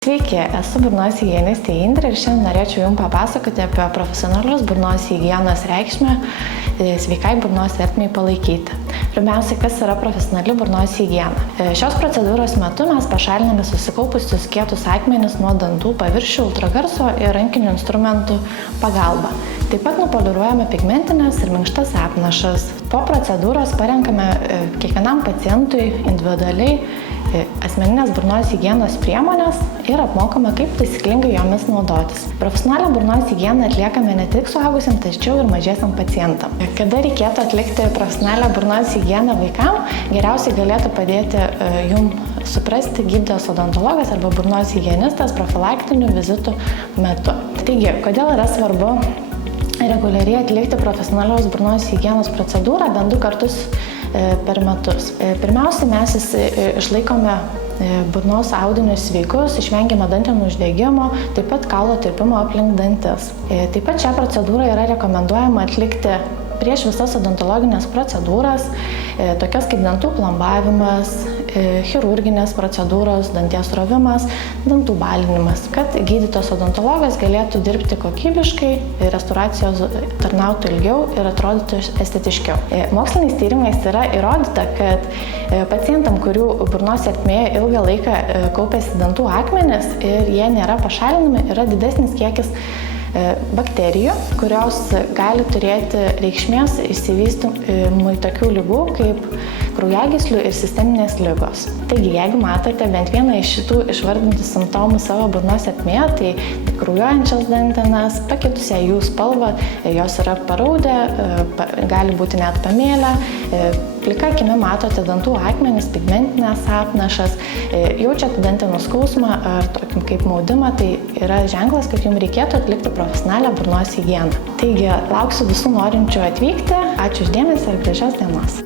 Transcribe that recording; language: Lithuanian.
Sveiki, esu burnos higienistė Indrė ir šiandien norėčiau Jums papasakoti apie profesionalios burnos higienos reikšmę sveikai burnos ertmei palaikyti. Pirmiausia, kas yra profesionali burnos higiena. Šios procedūros metu mes pašaliname susikaupusius kietus akmenis nuo dantų paviršių ultragarso ir rankinių instrumentų pagalba. Taip pat nupoliruojame pigmentinės ir minkštas apnašas. Po procedūros parenkame kiekvienam pacientui individualiai asmeninės burnos higienos priemonės ir apmokome, kaip taisyklingai jomis naudotis. Profesionalią burnos higieną atliekame ne tik suaugusiam, tačiau ir mažiesiam pacientam. Kada reikėtų atlikti profesionalią burnos higieną vaikam, geriausiai galėtų padėti jums suprasti gydytojas odontologas arba burnos higienistas profilaktinių vizitų metu. Taigi, kodėl yra svarbu reguliariai atlikti profesionalios burnos higienos procedūrą bent 2 kartus per metus. Pirmiausia, mes išlaikome burnos audinius sveikus, išvengiame dantenų uždegimo, taip pat kaulo tirpimo aplink dantis. Taip pat šią procedūrą yra rekomenduojama atlikti prieš visas odontologinės procedūras, tokias kaip dantų plombavimas, chirurginės procedūros, danties rovimas, dantų balinimas, kad gydytojas odontologas galėtų dirbti kokybiškai, restauracijos tarnautų ilgiau ir atrodytų estetiškiau. Moksliniais tyrimais yra įrodyta, kad pacientam, kurių burnos ertmėje ilgą laiką kaupiasi dantų akmenys ir jie nėra pašalinami, yra didesnis kiekis bakterijų, kurios gali turėti reikšmės išsivystymui tokių ligų kaip kraujagyslių ir sisteminės ligos. Taigi, jeigu matote bent vieną iš šitų išvardintų simptomų savo burnos ertmėje, tai kraujuojančias dantenas, pakitusią jų spalvą, jos yra paraudę, gali būti net pamėlę, plika akimi matote dantų akmenis, pigmentinės apnašas, jaučiate dantenų skausmą ar tokį kaip maudimą, tai yra ženklas, kad jums reikėtų atlikti profesionalią burnos higieną. Taigi, lauksiu visų norinčių atvykti. Ačiū už dėmesį ir gražios dienos.